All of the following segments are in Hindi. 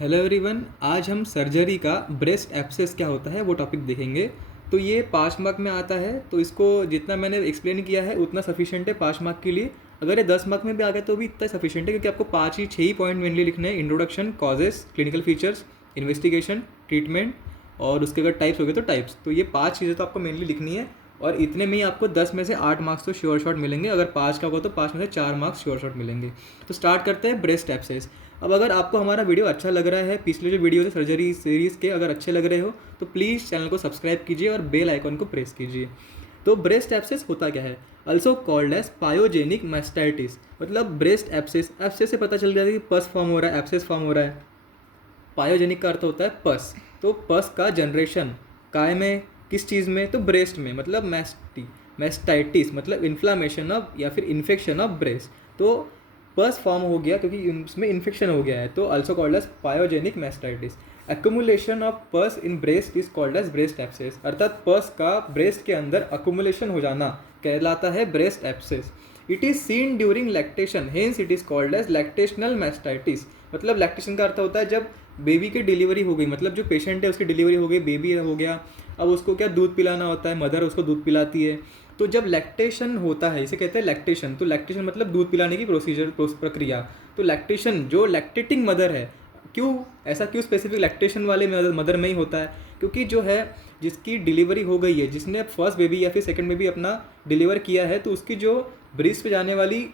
हेलो एवरीवन, आज हम सर्जरी का ब्रेस्ट एब्सेस क्या होता है वो टॉपिक देखेंगे। तो ये 5 मार्क में आता है, तो इसको जितना मैंने एक्सप्लेन किया है उतना सफिशिएंट है 5 मार्क के लिए। अगर ये 10 मार्क में भी आ गया तो भी इतना सफिशिएंट है, क्योंकि आपको 5 ही 6 ही पॉइंट मेनली लिखने हैं। Introduction, causes, clinical features, investigation, treatment और उसके अगर टाइप्स हो गए तो टाइप्स। तो ये 5 चीज़ें तो आपको मेनली लिखनी है, और इतने में ही आपको 10 में से 8 मार्क्स तो श्योर शॉट मिलेंगे। अगर 5 का होगा तो 5 में से 4 मार्क्स श्योर शॉट मिलेंगे। तो स्टार्ट करते हैं ब्रेस्ट एब्सेस। अब अगर आपको हमारा वीडियो अच्छा लग रहा है, पिछले जो वीडियो थे सर्जरी सीरीज़ के अगर अच्छे लग रहे हो तो प्लीज़ चैनल को सब्सक्राइब कीजिए और बेल आइकन को प्रेस कीजिए। तो ब्रेस्ट एब्सेस होता क्या है? Also called as pyogenic mastitis. मतलब ब्रेस्ट एब्सेस, एब्सेस से पता चल गया कि पस फॉर्म हो रहा है, एब्सेस फॉर्म हो रहा है। पायोजेनिक का अर्थ होता है पस। तो पस का जनरेशन काय में, किस चीज़ में? तो ब्रेस्ट में। मतलब मैस्टाइटिस मतलब इन्फ्लामेशन ऑफ या फिर इन्फेक्शन ऑफ ब्रेस्ट। तो पस फॉर्म हो गया क्योंकि उसमें इन्फेक्शन हो गया है, तो also called as pyogenic mastitis. Accumulation of pus in breast is called as breast abscess. अर्थात पस का ब्रेस्ट के अंदर अक्यूमुलेशन हो जाना कहलाता है breast abscess. It is seen during lactation, hence it is called as lactational mastitis. मतलब लैक्टेशन का अर्थ होता है जब बेबी की डिलीवरी हो गई, मतलब जो पेशेंट है उसकी डिलीवरी हो गई, बेबी हो गया, अब उसको क्या दूध पिलाना होता है, मदर उसको दूध पिलाती है। तो जब लैक्टेशन होता है, इसे कहते हैं लैक्टेशन। तो लैक्टेशन मतलब दूध पिलाने की प्रक्रिया। तो लैक्टेशन, जो लैक्टेटिंग मदर है, क्यों ऐसा, क्यों स्पेसिफिक लैक्टेशन वाले मदर में ही होता है? क्योंकि जो है जिसकी डिलीवरी हो गई है, जिसने फर्स्ट बेबी या फिर सेकंड बेबी अपना डिलीवर किया है, तो उसकी जो ब्रीस्ट पे जाने वाली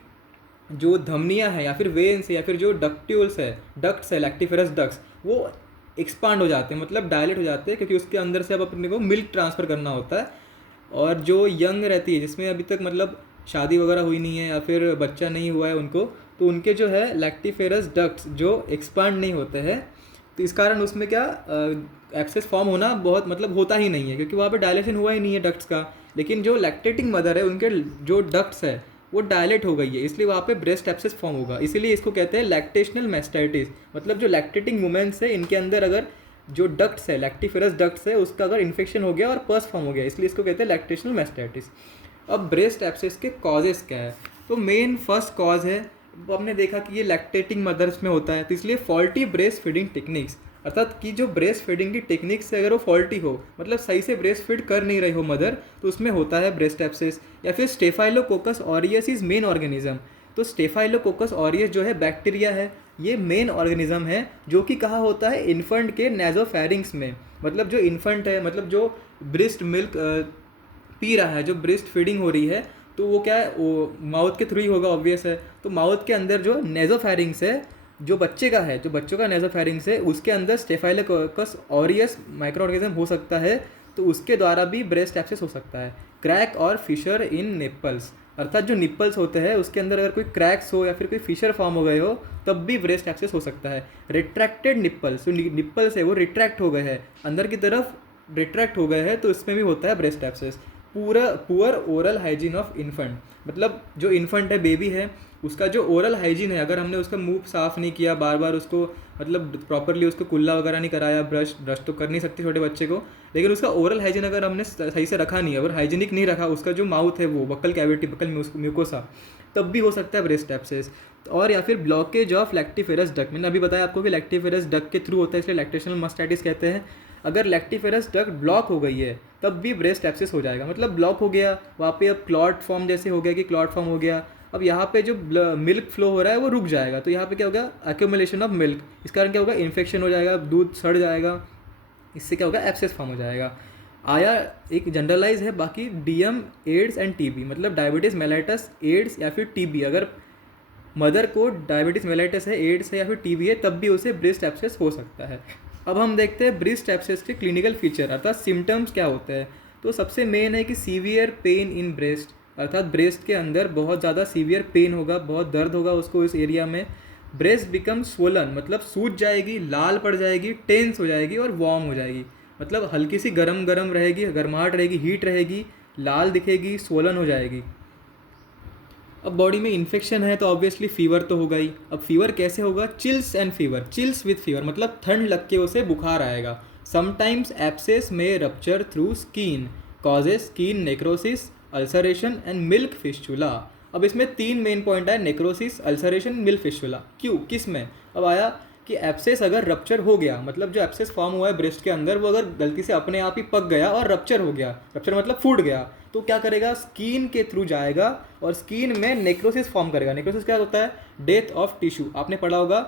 जो धमनियाँ हैं या फिर वेन्स है या फिर जो डक्ट्यूल्स है, डक्ट्स है, लैक्टिफेरस डक्ट्स, वो एक्सपांड हो जाते हैं, मतलब डायलेट हो जाते हैं, क्योंकि उसके अंदर से अब अपने को मिल्क ट्रांसफ़र करना होता है। और जो यंग रहती है, जिसमें अभी तक मतलब शादी वगैरह हुई नहीं है या फिर बच्चा नहीं हुआ है उनको, तो उनके जो है लैक्टिफेरस डक्ट्स जो एक्सपांड नहीं होते हैं, तो इस कारण उसमें क्या एक्सेस फॉर्म होना बहुत मतलब होता ही नहीं है, क्योंकि वहाँ पे डायलेशन हुआ ही नहीं है डक्ट्स का। लेकिन जो लैक्टेटिंग मदर है उनके जो डक्ट्स है वो डायलेट हो गई है, इसलिए वहाँ पे ब्रेस्ट एब्सेस फॉर्म होगा। इसीलिए इसको कहते हैं लैक्टेशनल मैस्टाइटिस। मतलब जो लैक्टेटिंग वुमेन्स है, इनके अंदर अगर जो डक्ट्स है, लैक्टिफेरस डक्ट्स है, उसका अगर इन्फेक्शन हो गया और पस फॉर्म हो गया, इसलिए इसको कहते हैं लैक्टेशनल मैस्टाइटिस। अब ब्रेस्ट एब्सेस के कॉजेस क्या है? तो मेन फर्स्ट कॉज है, हमने देखा कि ये लैक्टेटिंग मदर्स में होता है, तो इसलिए फॉल्टी ब्रेस्ट फीडिंग टेक्निक्स। अर्थात कि जो ब्रेस्ट फीडिंग की टेक्निक्स है अगर वो फॉल्टी हो, मतलब सही से ब्रेस्ट फीड कर नहीं रही हो मदर, तो उसमें होता है ब्रेस्ट एब्सेस। या फिर staphylococcus aureus is main organism. तो स्टेफाइलोकोकस ऑरियस जो है बैक्टीरिया है, ये मेन ऑर्गेनिज्म है, जो कि कहाँ होता है? इन्फेंट के नेजोफेरिंग्स में। मतलब जो इन्फेंट है, मतलब जो ब्रेस्ट मिल्क पी रहा है, जो ब्रेस्ट फीडिंग हो रही है, तो वो क्या है, वो माउथ के थ्रू ही होगा, ऑब्वियस है। तो माउथ के अंदर जो नेजोफेरिंग्स है, जो बच्चे का है, जो बच्चों का नेजोफेरिंग्स है, उसके अंदर स्टेफाइलोकोकस ऑरियस माइक्रो ऑर्गेनिज्म हो सकता है, तो उसके द्वारा भी ब्रेस्ट एब्सेस हो सकता है। क्रैक और फिशर इन निप्पल्स, अर्थात जो निप्पल्स होते हैं उसके अंदर अगर कोई क्रैक्स हो या फिर कोई फिशर फॉर्म हो गए हो, तब भी ब्रेस्ट एब्सेस हो सकता है। रिट्रैक्टेड निप्पल्स, जो निप्पल्स है वो रिट्रैक्ट हो गए हैं, अंदर की तरफ रिट्रैक्ट हो गए हैं, तो इसमें भी होता है breast abscess. Poor oral hygiene of infant, मतलब जो इन्फेंट है, बेबी है, उसका जो ओरल हाइजीन है, अगर हमने उसका मुंह साफ़ नहीं किया, बार बार उसको मतलब प्रॉपरली उसको कुल्ला वगैरह नहीं कराया, ब्रश तो कर नहीं सकते छोटे बच्चे को, लेकिन उसका ओरल हाइजीन अगर हमने सही से रखा नहीं, अगर हाइजीनिक नहीं रखा उसका जो माउथ है, वो बक्कल कैविटी, बक्कल म्यूकोसा, तब भी हो सकता है ब्रेस्ट एब्सेस। और या फिर ब्लॉकेज ऑफ लैक्टिफेरस डक्ट, मैंने अभी बताया आपको कि लैक्टिफेरस डक्ट के थ्रू होता है, इसलिए लैक्टेशनल मास्टाइटिस कहते हैं। अगर लैक्टिफेरस डक्ट ब्लॉक हो गई है तब भी ब्रेस्ट एब्सेस हो जाएगा। मतलब ब्लॉक हो गया, वहाँ पे अब क्लॉट फॉर्म जैसे हो गया कि क्लॉट फॉर्म हो गया, अब यहाँ पे जो मिल्क फ्लो हो रहा है वो रुक जाएगा, तो यहाँ पे क्या होगा? Accumulation of milk. इस कारण क्या होगा? इन्फेक्शन हो जाएगा, दूध सड़ जाएगा, इससे क्या होगा? एब्सेस फॉर्म हो जाएगा। आया एक जनरलाइज है, बाकी डीएम, एड्स एंड टीबी, मतलब डायबिटीज़ मेलाइटस, एड्स या फिर टीबी। अगर मदर को डायबिटीज़ मेलाइटस है, एड्स है या फिर टीबी है, तब भी उसे ब्रेस्ट एब्सेस हो सकता है। अब हम देखते हैं ब्रेस्ट एब्सेस के क्लिनिकल फीचर, अर्थात सिम्टम्स क्या होते हैं। तो सबसे मेन है कि सीवियर पेन इन ब्रेस्ट, अर्थात ब्रेस्ट के अंदर बहुत ज़्यादा सीवियर पेन होगा, बहुत दर्द होगा उसको इस एरिया में। ब्रेस्ट बिकम स्वोलन, मतलब सूज जाएगी, लाल पड़ जाएगी, टेंस हो जाएगी और वार्म हो जाएगी, मतलब हल्की सी गरम गरम रहेगी, गर्माहट रहेगी, हीट रहेगी, लाल दिखेगी, स्वोलन हो जाएगी। अब बॉडी में इन्फेक्शन है तो ऑब्वियसली फीवर तो होगा ही। अब फीवर कैसे होगा? Chills and fever, chills with fever, मतलब ठंड लग के उसे बुखार आएगा। समटाइम्स एब्सेस में rupture through skin, causes skin necrosis, ulceration and milk fistula. अब इसमें 3 मेन पॉइंट है, नेक्रोसिस, अल्सरेशन, मिल्क फिस्चुला। क्यों, किस में? अब आया कि एब्सेस अगर रप्चर हो गया, मतलब जो एब्सेस फॉर्म हुआ है ब्रेस्ट के अंदर वो अगर गलती से अपने आप ही पक गया और रप्चर हो गया, रप्चर मतलब फूट गया, तो क्या करेगा, स्किन के थ्रू जाएगा और स्किन में नेक्रोसिस फॉर्म करेगा। नेक्रोसिस क्या होता है, डेथ ऑफ टिश्यू। आपने पढ़ा होगा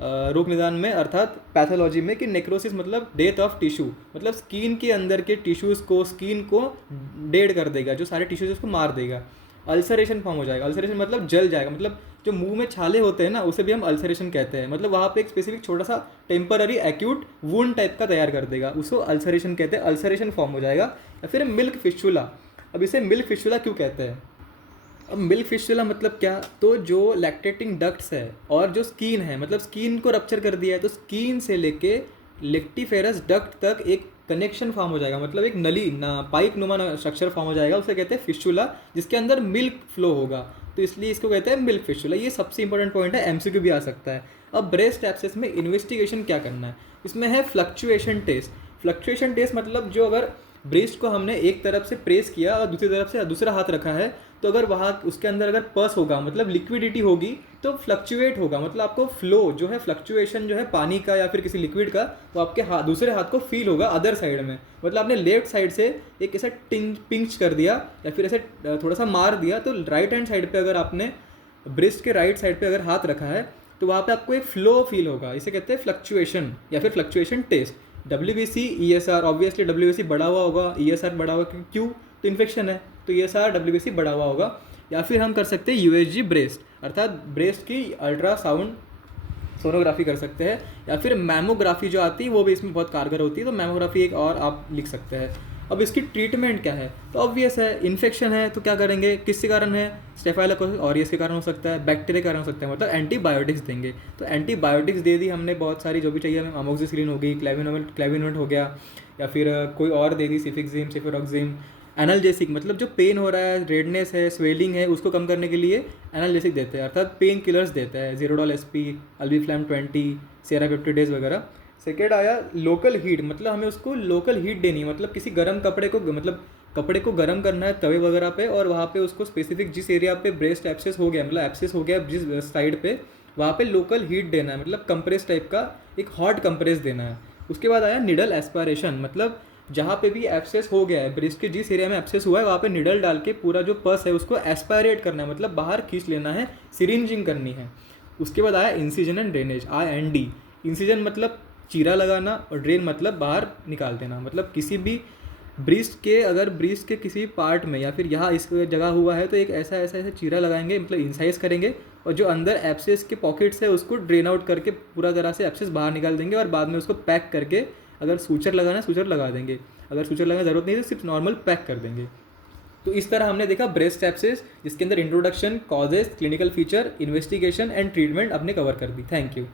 रोग निदान में अर्थात पैथोलॉजी में कि नेक्रोसिस मतलब डेथ ऑफ टिश्यू, मतलब स्किन के अंदर के टिश्यूज़ को, स्किन को डेड कर देगा, जो सारे टिश्यूज उसको मार देगा। अल्सरेशन फॉर्म हो जाएगा, अल्सरेशन मतलब जल जाएगा, मतलब जो मुंह में छाले होते हैं ना उसे भी हम अल्सरेशन कहते हैं, मतलब वहाँ पे एक स्पेसिफिक छोटा सा टेम्पररी एक्यूट वुंड टाइप का तैयार कर देगा, उसको अल्सरेशन कहते हैं, अल्सरेशन फॉर्म हो जाएगा। या फिर मिल्क फिस्चुला। अब इसे मिल्क फिस्चुला क्यों कहते हैं? अब मिल्क फिस्चुला मतलब क्या, तो जो लैक्टेटिंग डक्ट्स है और जो स्किन है, मतलब स्किन को रप्चर कर दिया है तो स्किन से लेके लेक्टिफेरस डक्ट तक एक कनेक्शन फॉर्म हो जाएगा, मतलब एक नली ना पाइप नुमा स्ट्रक्चर फॉर्म हो जाएगा, उसे कहते हैं फिस्चुला, जिसके अंदर मिल्क फ्लो होगा, तो इसलिए इसको कहते हैं मिल्क फिस्चुला। ये सबसे इंपॉर्टेंट पॉइंट है, एमसीक्यू भी आ सकता है। अब ब्रेस्ट एब्सेस में इन्वेस्टिगेशन क्या करना है, इसमें है फ्लक्चुएशन टेस्ट। फ्लक्चुएशन टेस्ट मतलब जो अगर ब्रेस्ट को हमने एक तरफ से प्रेस किया और दूसरी तरफ से दूसरा हाथ रखा है, तो अगर वहाँ उसके अंदर अगर पस होगा, मतलब लिक्विडिटी होगी, तो फ्लक्चुएट होगा, मतलब आपको फ्लो जो है, फ्लक्चुएशन जो है पानी का या फिर किसी लिक्विड का, वो आपके हाथ दूसरे हाथ को फील होगा अदर साइड में, मतलब आपने लेफ्ट साइड से एक ऐसा पिंच कर दिया या फिर ऐसे थोड़ा सा मार दिया, तो राइट हैंड साइड पे अगर आपने ब्रेस्ट के राइट साइड पे अगर हाथ रखा है तो वहाँ पे आपको एक फ्लो फील होगा, इसे कहते हैं फ्लक्चुएशन या फिर fluctuation test. WBC ESR, obviously WBC बढ़ा हुआ होगा, ESR बढ़ा हुआ, क्यों, तो इन्फेक्शन है, तो ESR WBC बढ़ा हुआ होगा। या फिर हम कर सकते हैं USG ब्रेस्ट, अर्थात ब्रेस्ट की अल्ट्रासाउंड सोनोग्राफी कर सकते हैं, या फिर मैमोग्राफी जो आती है वो भी इसमें बहुत कारगर होती है, तो मैमोग्राफी एक और आप लिख सकते हैं। अब इसकी ट्रीटमेंट क्या है, तो ऑब्वियस है, इन्फेक्शन है तो क्या करेंगे, किसके कारण है, स्टेफाइलोकोकस ऑरियस के कारण हो सकता है, बैक्टीरिया के कारण हो सकता है, मतलब एंटीबायोटिक्स देंगे। तो एंटीबायोटिक्स दे दी हमने बहुत सारी, जो भी चाहिए हमें, अमोक्सिसिलिन हो गई, क्लेविनोमेट हो गया, या फिर कोई और दे दी, सिफिक्जिम, सेफेरोक्सिम। एनाल्जेसिक मतलब जो पेन हो रहा है, रेडनेस है, स्वेलिंग है, उसको कम करने के लिए एनाल्जेसिक देते हैं, अर्थात पेन किलर्स देते हैं, ज़ेरोडॉल SP, अल्बिफ्लैम 20, सेरापेप्टिडेज वगैरह। सेकेंड आया लोकल हीट, मतलब हमें उसको लोकल हीट देनी है, मतलब किसी गर्म कपड़े को, मतलब कपड़े को गर्म करना है तवे वगैरह पे, और वहाँ पे उसको स्पेसिफिक जिस एरिया पे ब्रेस्ट एब्सेस हो गया, मतलब एब्सेस हो गया जिस साइड पे, वहाँ पे लोकल हीट देना है, मतलब कंप्रेस टाइप का एक हॉट कंप्रेस देना है। उसके बाद आया निडल एस्पायरेशन, मतलब जहाँ पे भी एब्सेस हो गया है, ब्रेस्ट के जिस एरिया में एब्सेस हुआ है वहाँ पे निडल डाल के पूरा जो पस है उसको एस्पायरेट करना है, मतलब बाहर खींच लेना है, सिरिंजिंग करनी है। उसके बाद आया incision and drainage, IND। Incision मतलब चीरा लगाना और ड्रेन मतलब बाहर निकाल देना, मतलब किसी भी ब्रीस्ट के, अगर ब्रीस्ट के किसी पार्ट में या फिर यहाँ इस जगह हुआ है तो एक ऐसा ऐसा ऐसा चीरा लगाएंगे, मतलब इंसाइज करेंगे, और जो अंदर एब्सेस के पॉकेट्स है उसको ड्रेन आउट करके पूरा तरह से एब्सेस बाहर निकाल देंगे, और बाद में उसको पैक करके, अगर सूचर लगाना है सूचर लगा देंगे, अगर सूचर लगाने की ज़रूरत नहीं है तो सिर्फ नॉर्मल पैक कर देंगे। तो इस तरह हमने देखा ब्रेस्ट एब्सेस, जिसके अंदर introduction, causes, clinical feature, investigation and treatment अपने कवर कर दी। Thank you.